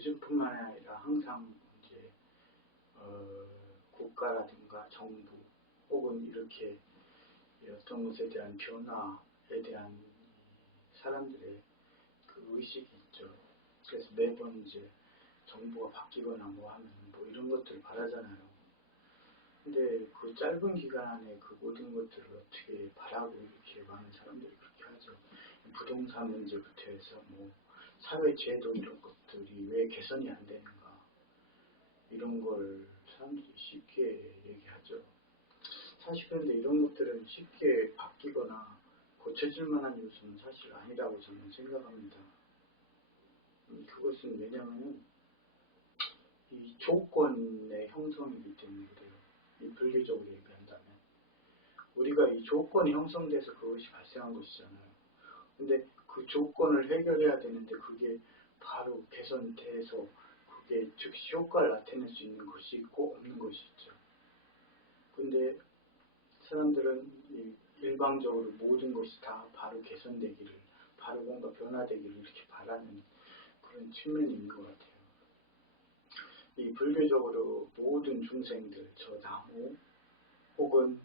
요즘뿐만 아니라 항상 이제 국가라든가 정부 혹은 이렇게 어떤 것에 대한 변화에 대한 사람들의 그 의식이 있죠. 그래서 매번 이제 정부가 바뀌거나 뭐 하면 뭐 이런 것들을 바라잖아요. 근데 그 짧은 기간 안에 그 모든 것들을 어떻게 바라고 이렇게 많은 사람들이 그렇게 하죠. 부동산 문제부터 해서 뭐 사회제도 이런 것들이 왜 개선이 안 되는가 이런 걸 사람들이 쉽게 얘기하죠. 사실 그런데 이런 것들은 쉽게 바뀌거나 고쳐질 만한 요소는 사실 아니라고 저는 생각합니다. 그것은 왜냐하면 이 조건의 형성이기 때문에 그래요. 이 불교적으로 얘기한다면 우리가 이 조건이 형성돼서 그것이 발생한 것이잖아요. 근데 그 조건을 해결해야 되는데 그게 바로 개선돼서 그게 즉시 효과를 나타낼 수 있는 것이 있고 없는 것이 있죠. 근데 사람들은 일방적으로 모든 것이 다 바로 개선되기를, 바로 뭔가 변화되기를 이렇게 바라는 그런 측면이 있는 것 같아요. 이 불교적으로 모든 중생들, 저 나무, 혹은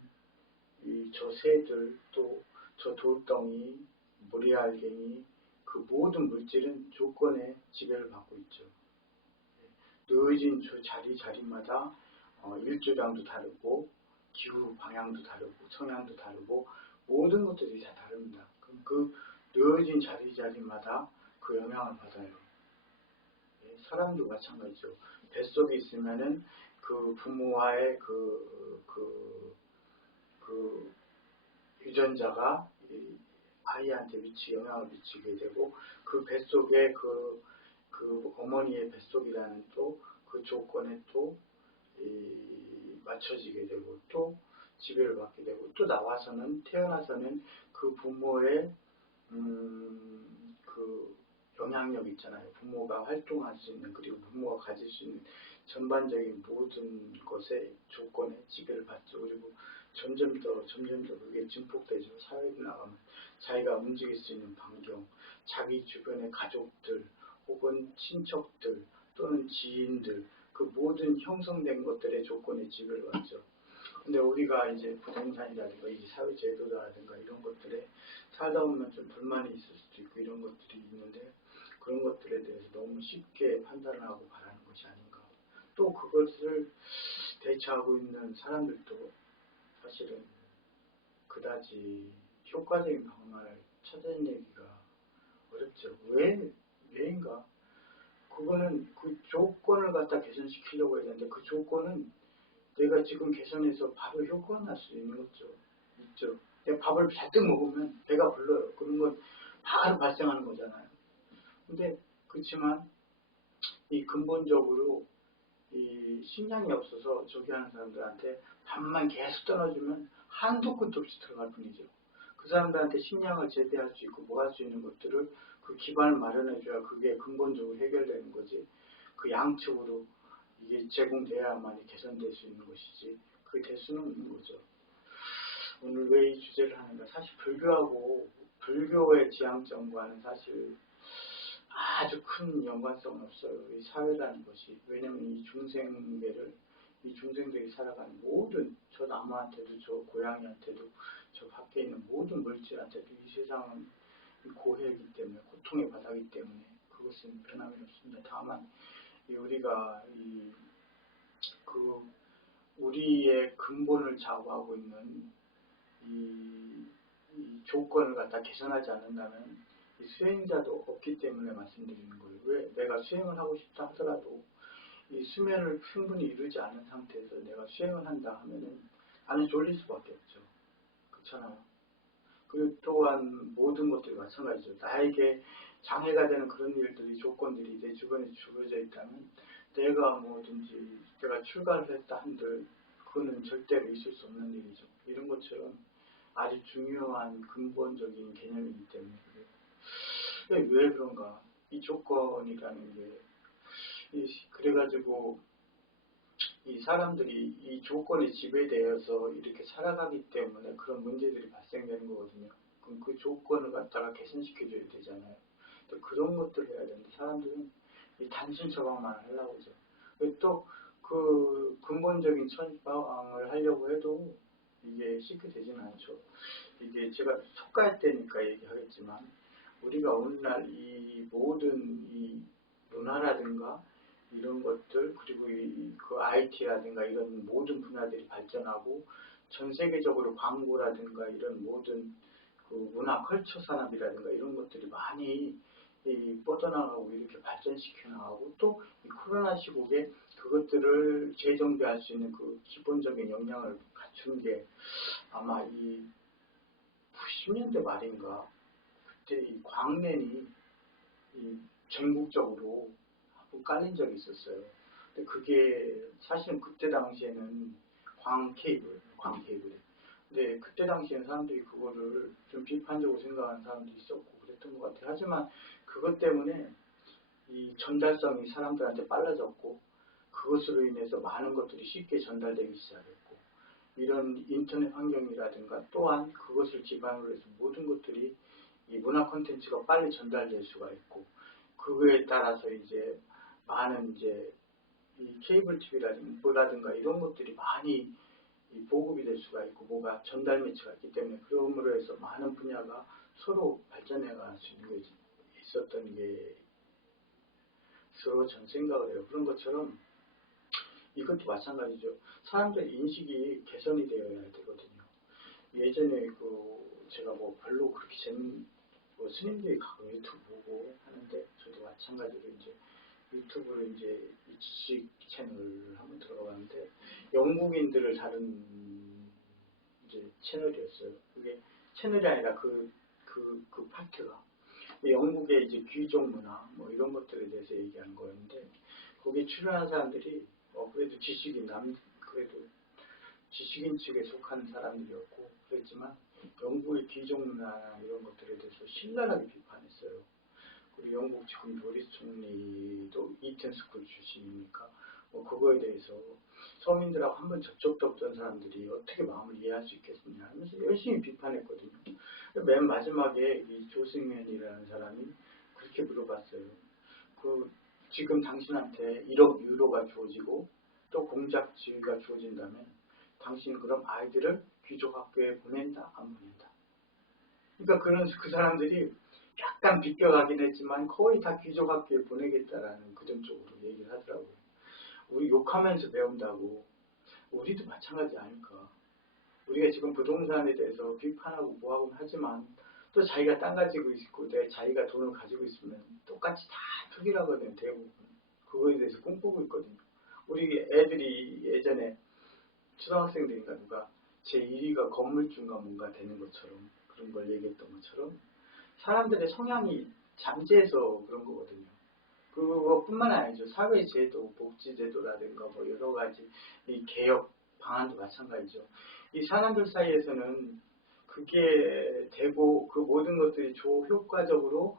저 새들, 또 저 돌덩이, 모래알갱이, 그 모든 물질은 조건의 지배를 받고 있죠. 놓여진 저 자리마다 일조량도 다르고 기후 방향도 다르고 성향도 다르고 모든 것들이 다 다릅니다. 그럼 그 놓여진 자리마다 그 영향을 받아요. 사람도 마찬가지죠. 뱃속에 있으면은 그 부모와의 그 유전자가 아이한테 영향을 미치게 되고 그 뱃속에 그 어머니의 뱃속이라는 또 그 조건에 또 맞춰지게 되고 또 지배를 받게 되고 또 나와서는 태어나서는 그 부모의 그 영향력 있잖아요. 부모가 활동할 수 있는 그리고 부모가 가질 수 있는 전반적인 모든 것의 조건에 지배를 받죠. 그리고 점점 더 그게 증폭되죠. 사회에 나가면 자기가 움직일 수 있는 반경, 자기 주변의 가족들 혹은 친척들 또는 지인들 그 모든 형성된 것들의 조건에 지배를 받죠. 근데 우리가 이제 부동산이라든가 이 사회제도라든가 이런 것들에 살다 보면 좀 불만이 있을 수도 있고 이런 것들이 있는데 그런 것들에 대해서 너무 쉽게 판단을 하고 바라는 것이 아닌가. 또 그것을 대처하고 있는 사람들도 사실은 그다지 효과적인 방안을 찾아내기가 어렵죠. 왜인가? 그거는 그 조건을 갖다 개선시키려고 해야 되는데 그 조건은 내가 지금 개선해서 바로 효과가 날 수 있는 거죠. 있죠. 내가 밥을 잔뜩 먹으면 배가 불러요. 그런 건 바로 발생하는 거잖아요. 근데 그렇지만 이 근본적으로 이 식량이 없어서 저기 하는 사람들한테 밥만 계속 떠나주면 한도 끝도 없이 들어갈 뿐이죠. 그 사람들한테 식량을 재배할 수 있고 뭐 할 수 있는 것들을 그 기반을 마련해줘야 그게 근본적으로 해결되는 거지. 그 양측으로 이게 제공돼야만이 개선될 수 있는 것이지 그게 될 수는 없는 거죠. 오늘 왜 이 주제를 하는가? 사실 불교의 지향점과는 사실 아주 큰 연관성은 없어요. 이 사회라는 것이. 왜냐면 이 중생들이 살아가는 모든 저 나무한테도 저 고양이한테도 저 밖에 있는 모든 물질한테도 이 세상은 고해이기 때문에 고통의 바다이기 때문에 그것은 변함이 없습니다. 다만 우리가 우리의 근본을 좌우하고 있는 이 조건을 갖다 개선하지 않는다면 이 수행자도 없기 때문에 말씀드리는 거예요. 왜? 내가 수행을 하고 싶다 하더라도 이 수면을 충분히 이루지 않은 상태에서 내가 수행을 한다 하면은 나는 졸릴 수밖에 없죠. 그렇잖아요. 그리고 또한 모든 것들이 마찬가지죠. 나에게 장애가 되는 그런 일들이 조건들이 내 주변에 주어져 있다면 내가 뭐든지 내가 출가를 했다 한들 그거는 절대로 있을 수 없는 일이죠. 이런 것처럼 아주 중요한 근본적인 개념이기 때문에 그래요. 왜 그런가? 이 조건이라는 게 그래가지고 이 사람들이 이 조건에 지배되어서 이렇게 살아가기 때문에 그런 문제들이 발생되는 거거든요. 그럼 그 조건을 갖다가 개선시켜줘야 되잖아요. 또 그런 것들을 해야 되는데 사람들은 이 단순 처방만 하려고 하죠. 또 그 근본적인 처방을 하려고 해도 이게 쉽게 되지는 않죠. 이게 제가 속가할 때니까 얘기하겠지만 우리가 오늘날 이 모든 이 문화라든가 이런 것들 그리고 그 IT라든가 이런 모든 분야들이 발전하고 전 세계적으로 광고라든가 이런 모든 그 문화 컬처 산업이라든가 이런 것들이 많이 뻗어나가고 이렇게 발전시켜 나가고 또 이 코로나 시국에 그것들을 재정비할 수 있는 그 기본적인 역량을 갖춘 게 아마 이 90년대 말인가 그때 이 광랜이 이 전국적으로 한번 깔린 적이 있었어요. 근데 그게 사실은 그때 당시에는 광케이블. 근데 그때 당시에는 사람들이 그거를 좀 비판적으로 생각하는 사람도 있었고 그랬던 것 같아요. 하지만 그것 때문에 이 전달성이 사람들한테 빨라졌고 그것으로 인해서 많은 것들이 쉽게 전달되기 시작했고 이런 인터넷 환경이라든가 또한 그것을 기반으로 해서 모든 것들이 이 문화 콘텐츠가 빨리 전달될 수가 있고 그거에 따라서 이제 많은 이제 이 케이블 TV라든가 이런 것들이 많이 보급이 될 수가 있고 뭐가 전달 매체가 있기 때문에 그럼으로 해서 많은 분야가 서로 발전해 갈 수 있는 게 있었던 게 서로 전 생각을 해요. 그런 것처럼 이것도 마찬가지죠. 사람들 인식이 개선이 되어야 되거든요. 예전에 그 제가 뭐 별로 그렇게 뭐 스님들이 가끔 유튜브 보고 하는데 저도 마찬가지로 이제 유튜브를 이제 이 지식 채널을 한번 들어가봤는데 영국인들을 다룬 이제 채널이었어요. 그게 채널이 아니라 그 파트가 영국의 이제 귀족 문화 뭐 이런 것들에 대해서 얘기하는 거였는데 거기에 출연한 사람들이 그래도 그래도 지식인 측에 속한 사람들이었고 그랬지만 영국의 귀족 문화 이런 것들에 대해서 신랄하게 비판했어요. 그리고 영국 지금 보리스 총리도 이튼 스쿨 출신이니까 그거에 대해서 서민들하고 한번 접촉도 없던 사람들이 어떻게 마음을 이해할 수 있겠느냐 하면서 열심히 비판했거든요. 맨 마지막에 이 조승면이라는 사람이 그렇게 물어봤어요. 지금 당신한테 1억 유로가 주어지고 또 공작 지위가 주어진다면 당신은 그럼 아이들을 귀족 학교에 보낸다 안 보낸다. 그러니까 그 사람들이 약간 비껴가긴 했지만 거의 다 귀족 학교에 보내겠다라는 그런 쪽으로 얘기를 하더라고요. 우리 욕하면서 배운다고 우리도 마찬가지 아닐까. 우리가 지금 부동산에 대해서 비판하고 뭐하고 하지만 또 자기가 땅 가지고 있고 자기가 돈을 가지고 있으면 똑같이 다 투기라거든요. 대부분. 그거에 대해서 꿈꾸고 있거든요. 우리 애들이 예전에 초등학생들인가 누가 제1위가 건물주인가 뭔가 되는 것처럼 그런 걸 얘기했던 것처럼 사람들의 성향이 잠재해서 그런 거거든요. 그것뿐만 아니죠. 사회제도, 복지제도라든가 뭐 여러 가지 이 개혁 방안도 마찬가지죠. 이 사람들 사이에서는 그게 되고 그 모든 것들이 효과적으로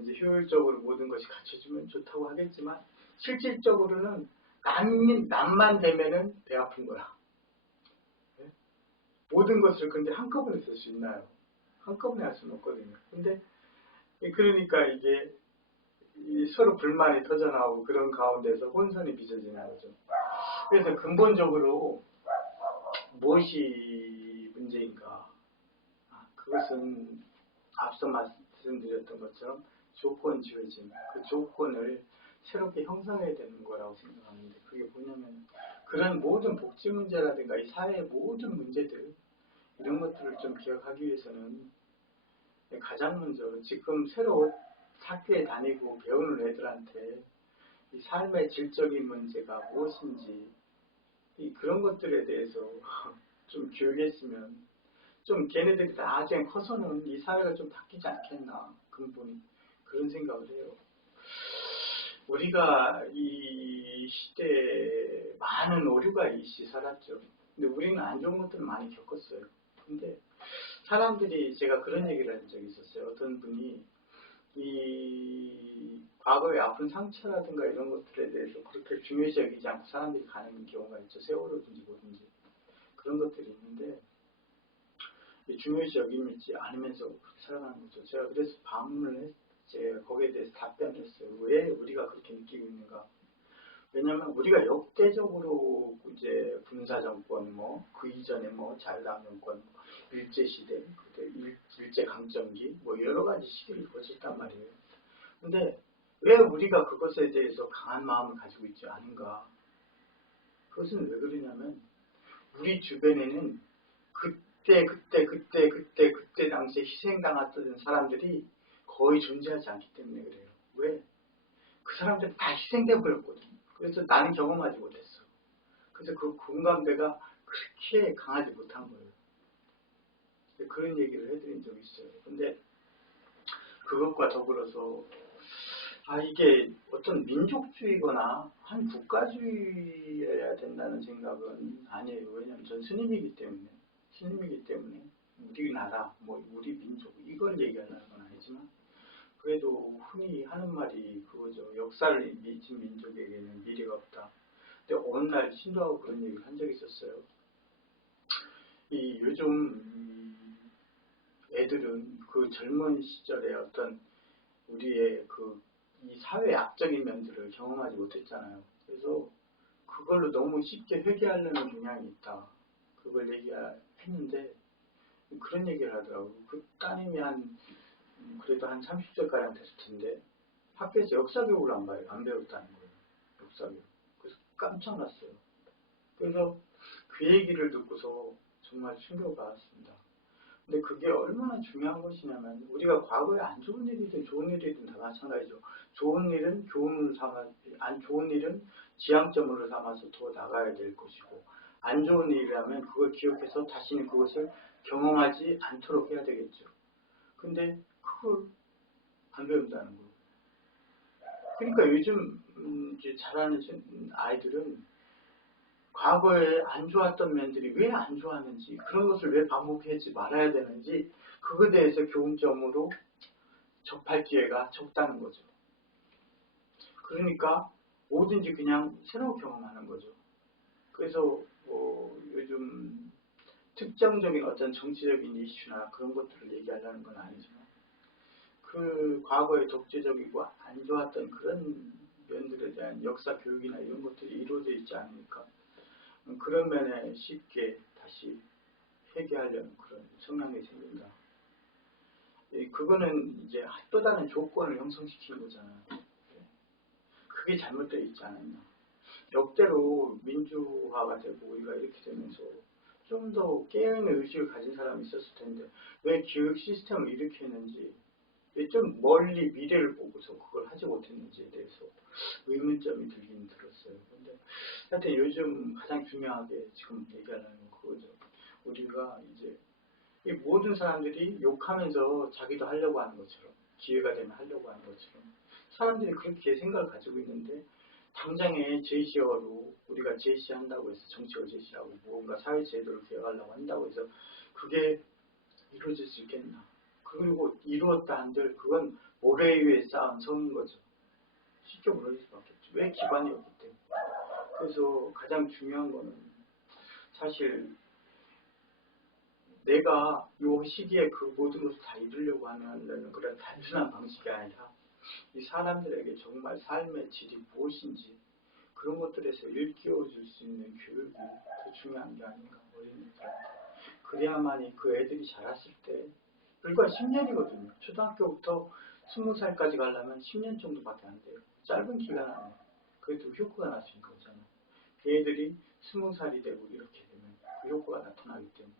이제 효율적으로 모든 것이 갖춰지면 좋다고 하겠지만 실질적으로는 남만 되면은 배 아픈 거야. 네? 모든 것을 근데 한꺼번에 쓸 수 있나요? 한꺼번에 할 수는 없거든요. 근데 그러니까 이게 서로 불만이 터져나오고 그런 가운데서 혼선이 빚어지는 거죠. 그래서 근본적으로 무엇이 문제인가? 그것은 앞서 말씀드렸던 것처럼 조건 지어진 그 조건을 새롭게 형성해야 되는 거라고 생각하는데 그게 뭐냐면 그런 모든 복지 문제라든가 이 사회의 모든 문제들 이런 것들을 좀 기억하기 위해서는 가장 먼저 지금 새로 학교에 다니고 배우는 애들한테 이 삶의 질적인 문제가 무엇인지 그런 것들에 대해서 좀 교육했으면 좀 걔네들이 나중에 커서는 이 사회가 좀 바뀌지 않겠나 근본이 그런 생각을 해요. 우리가 이 시대에 많은 오류가 있이 살았죠. 근데 우리는 안 좋은 것들을 많이 겪었어요. 근데 사람들이 제가 그런 얘기를 한 적이 있었어요. 어떤 분이 이 과거의 아픈 상처라든가 이런 것들에 대해서 그렇게 중요시 여기지 않고 사람들이 가는 경우가 있죠. 세월호든지 뭐든지 그런 것들이 있는데 중요시 여기지 않으면서 그렇게 살아가는 거죠. 제가 그래서 반문을 제가 거기에 대해서 답변을 했어요. 왜 우리가 그렇게 느끼는지 왜냐면 우리가 역대적으로 이제 군사정권 뭐 그 이전에 뭐 자유당정권 일제시대 일제강점기 뭐 여러가지 시기를 거쳤단 말이에요. 근데 왜 우리가 그것에 대해서 강한 마음을 가지고 있지 않은가? 그것은 왜 그러냐면 우리 주변에는 그때 당시에 희생당했던 사람들이 거의 존재하지 않기 때문에 그래요. 왜? 그 사람들이 다 희생돼 버렸거든. 그래서 나는 경험하지 못했어. 그래서 그 공감대가 그렇게 강하지 못한 거예요. 그런 얘기를 해드린 적이 있어요. 근데 그것과 더불어서 이게 어떤 민족주의거나 한 국가주의여야 된다는 생각은 아니에요. 왜냐하면 전 스님이기 때문에 우리나라, 뭐 우리 민족 이걸 얘기하려는 건 아니지만 그래도 흔히 하는 말이 그거죠. 역사를 미친 민족에게는 미래가 없다. 근데 어느 날 신도하고 그런 얘기를 한 적이 있었어요. 이 요즘 애들은 그 젊은 시절에 어떤 우리의 이 사회의 악적인 면들을 경험하지 못했잖아요. 그래서 그걸로 너무 쉽게 회귀하려는 경향이 있다. 그걸 얘기했는데 그런 얘기를 하더라고요. 그 따님이 그래도 한 30세가량 됐을 텐데 학교에서 역사 교육을 안 배웠다는 거예요. 역사 교육. 그래서 깜짝 났어요. 그래서 그 얘기를 듣고서 정말 충격을 받았습니다. 근데 그게 얼마나 중요한 것이냐면 우리가 과거에 안 좋은 일이든 좋은 일이든 다 마찬가지죠. 좋은 일은 교훈을 삼아, 안 좋은 일은 지향점으로 삼아서 더 나가야 될 것이고 안 좋은 일이라면 그걸 기억해서 다시는 그것을 경험하지 않도록 해야 되겠죠. 근데 그걸 안 배운다는 거예요. 그러니까 요즘 이제 자라는 아이들은 과거에 안 좋았던 면들이 왜 안 좋았는지 그런 것을 왜 반복하지 말아야 되는지 그거에 대해서 교훈점으로 접할 기회가 적다는 거죠. 그러니까 뭐든지 그냥 새로운 경험하는 거죠. 그래서 뭐 요즘 특정적인 어떤 정치적인 이슈나 그런 것들을 얘기하려는 건 아니지만 그 과거의 독재적이고 안 좋았던 그런 면들에 대한 역사 교육이나 이런 것들이 이루어져 있지 않으니까 그런 면에 쉽게 다시 회귀하려는 그런 성향이 생긴다. 그거는 이제 또 다른 조건을 형성시키는 거잖아요. 그게 잘못되어 있지 않았나. 역대로 민주화가 되고 우리가 이렇게 되면서 좀 더 깨어있는 의식을 가진 사람이 있었을 텐데 왜 교육 시스템을 이렇게 했는지 왜 좀 멀리 미래를 보고서 그걸 하지 못했는지에 대해서 의문점이 들긴 들었어요. 근데 하여튼 요즘 가장 중요하게 지금 얘기하려는 건 그거죠. 우리가 이제 이 모든 사람들이 욕하면서 자기도 하려고 하는 것처럼 기회가 되면 하려고 하는 것처럼 사람들이 그렇게 생각을 가지고 있는데 당장에 제시어로 우리가 제시한다고 해서 정책을 제시하고 무언가 사회제도를 개혁하려고 한다고 해서 그게 이루어질 수 있겠나. 그리고 이루었다 한들 그건 모래 위에 쌓은 성인 거죠. 쉽게 무너질 수밖에 없죠. 왜 기반이 없기 때문에. 그래서 가장 중요한 거는 사실 내가 이 시기에 그 모든 것을 다 이루려고 하는 그런 단순한 방식이 아니라 이 사람들에게 정말 삶의 질이 무엇인지 그런 것들에서 일깨워 줄 수 있는 교육이 더 중요한 게 아닌가 어린이들. 그래야만이 그 애들이 자랐을 때 불과 10년이거든요. 초등학교부터 20살까지 가려면 10년 정도밖에 안 돼요. 짧은 기간 안에 그래도 효과가 날 수 있는 거잖아요. 그 애들이 20살이 되고 이렇게 되면 그 효과가 나타나기 때문에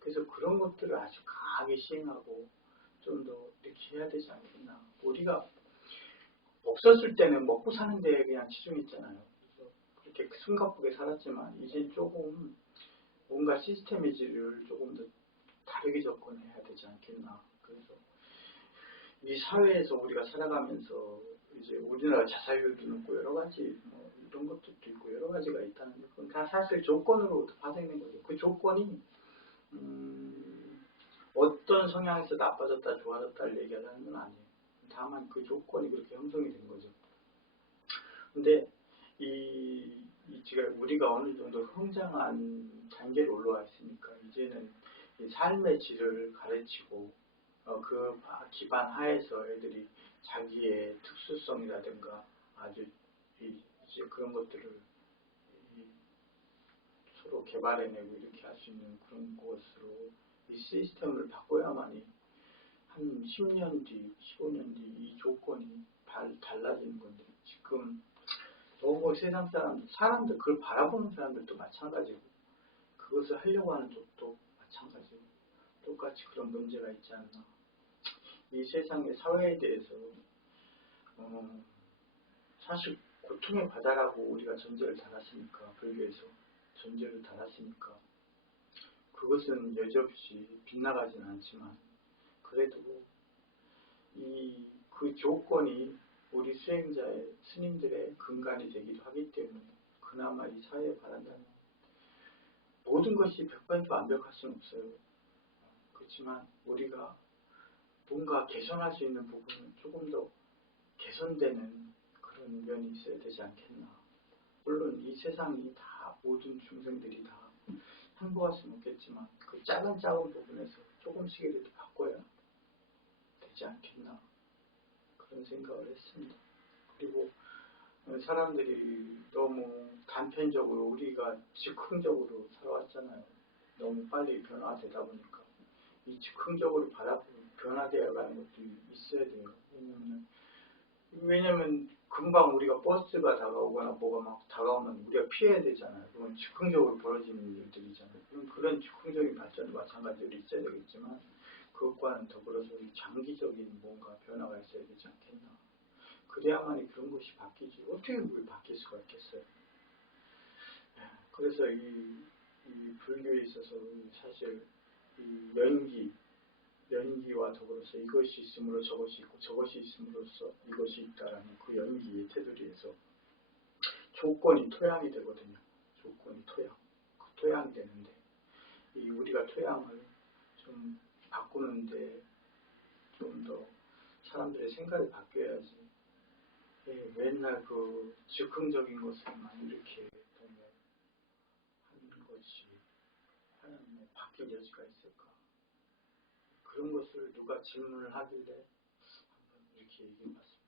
그래서 그런 것들을 아주 강하게 시행하고 좀 더 이렇게 해야 되지 않겠나. 우리가 없었을 때는 먹고 사는데 그냥 치중했잖아요. 그래서 그렇게 숨가쁘게 살았지만 이제 조금 뭔가 시스템의 질을 조금 더 다르게 접근해야 되지 않겠나. 그래서 이 사회에서 우리가 살아가면서 이제 우리나라 자살률도 높고 여러 가지 뭐 이런 것들도 있고 여러 가지가 있다는 건 다 사실 조건으로 파생된 거죠. 그 조건이 어떤 성향에서 나빠졌다 좋아졌다를 얘기하는 건 아니에요. 다만 그 조건이 그렇게 형성이 된 거죠. 근데 지금 우리가 어느 정도 성장한 단계로 올라와 있으니까 이제는 이 삶의 질을 가르치고 그 기반 하에서 애들이 자기의 특수성이라든가 아주 이 이제 그런 것들을 이 서로 개발해내고 이렇게 할 수 있는 그런 것으로 이 시스템을 바꿔야만이 한 10년 뒤, 15년 뒤 이 조건이 달라지는 건데 지금 너무 세상 사람들 그걸 바라보는 사람들도 마찬가지고 그것을 하려고 하는 쪽도 마찬가지고 똑같이 그런 문제가 있지 않나. 이 세상의 사회에 대해서 사실 고통의 바다라고 우리가 전제를 달았으니까 불교에서 전제를 달았으니까 그것은 여지없이 빗나가지는 않지만 그래도 그 조건이 우리 수행자의 스님들의 근간이 되기도 하기 때문에 그나마 이 사회에 바란다면 모든 것이 100% 완벽할 수는 없어요. 그렇지만 우리가 뭔가 개선할 수 있는 부분은 조금 더 개선되는 그런 면이 있어야 되지 않겠나. 물론 이 세상이 다 모든 중생들이 다 행복할 수는 없겠지만 그 작은 부분에서 조금씩이라도 바꿔야 되지 않겠나 그런 생각을 했습니다. 그리고 사람들이 너무 단편적으로 우리가 즉흥적으로 살아왔잖아요. 너무 빨리 변화되다 보니까 이 즉흥적으로 변화되어 가는 것도 있어야 돼요. 왜냐면 금방 우리가 버스가 다가오거나 뭐가 막 다가오면 우리가 피해야 되잖아요. 그건 즉흥적으로 벌어지는 일들이잖아요. 그런 즉흥적인 발전도 마찬가지로 있어야 되겠지만 그것과는 더불어서 장기적인 뭔가 변화가 있어야 되지 않겠나. 그래야만이 그런 것이 바뀌지. 어떻게 그게 바뀔 수가 있겠어요. 그래서 이 불교에 있어서 사실 이 연기와 더불어서 이것이 있으므로 저것이 있고 저것이 있음으로써 이것이 있다라는 그 연기의 테두리에서 조건이 토양이 되거든요. 조건이 토양. 그 토양이 되는데 우리가 토양을 좀 바꾸는데 좀 더 사람들의 생각이 바뀌어야지. 맨날 그 즉흥적인 것을만 이렇게 보면 하는 것이 하나님의 바뀔 여지가 있을까? 그런 것을 누가 질문을 하길래 한번 이렇게 얘기해봤습니다.